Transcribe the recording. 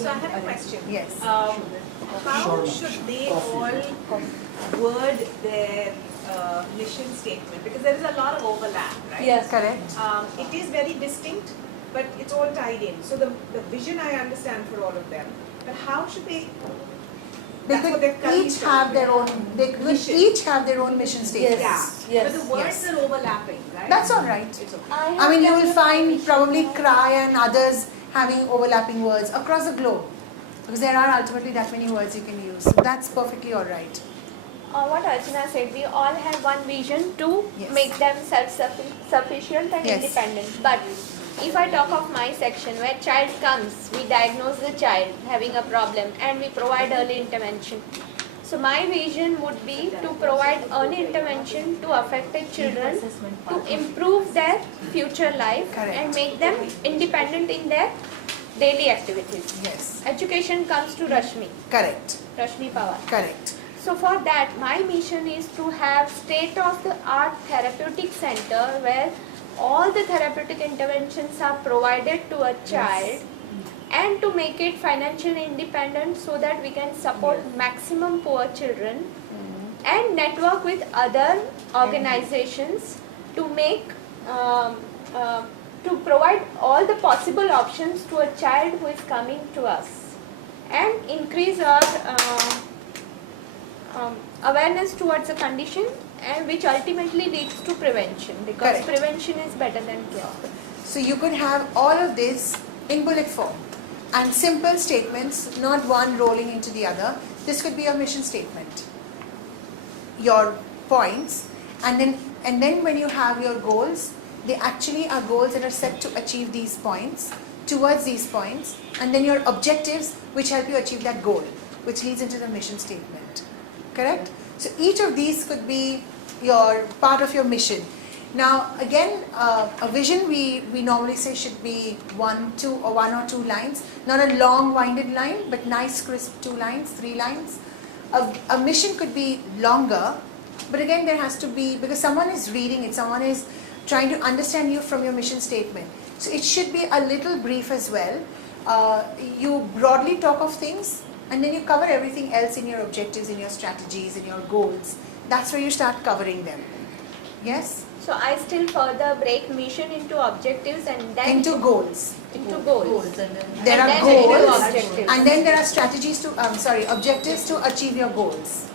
So I have a question. Yes. How should they all word their mission statement? Because there is a lot of overlap, right? Yes. Correct. It is very distinct, but it's all tied in. So the vision I understand for all of them, but how should they? They That's what could they're currently each have their own. They could Mission. each have their own mission statement. Yes. Yeah. But Yes. the words Yes. are overlapping, right? That's all right. It's okay. I mean, you will find probably CRY and others having overlapping words across the globe, because there are ultimately that many words you can use. So that's perfectly all right. What Archana said, we all have one vision to Yes. make them self-sufficient and Yes. independent. But if I talk of my section, where child comes, we diagnose the child having a problem and we provide early intervention. So my vision would be to provide early intervention to affected children to improve their future life Correct. and make them independent in their daily activities. Yes. Education comes to Rashmi Pawar. Correct. So for that, my mission is to have state-of-the-art therapeutic center where all the therapeutic interventions are provided to a child and to make it financially independent so that we can support maximum poor children and network with other organizations to make to provide all the possible options to a child who is coming to us and increase our awareness towards the condition, and which ultimately leads to prevention, because Correct. prevention is better than cure. So you could have all of this in bullet form and simple statements, not one rolling into the other. This could be your mission statement, your points, and then when you have your goals, they actually are goals that are set to achieve these points, towards these points, and then your objectives which help you achieve that goal, which leads into the mission statement. Correct? So each of these could be your part of your mission. Now again, a vision we normally say should be one or two lines, not a long winded line, but nice crisp 2 lines, 3 lines. A mission could be longer, but again there has to be, because someone is reading it, someone is trying to understand you from your mission statement. So it should be a little brief as well. You broadly talk of things, and then you cover everything else in your objectives, in your strategies, in your goals. That's where you start covering them. Yes? So I still further break mission into objectives and then Into goals. into goals. and then There And are then into goals, objectives. and then there are strategies to, objectives to achieve your goals.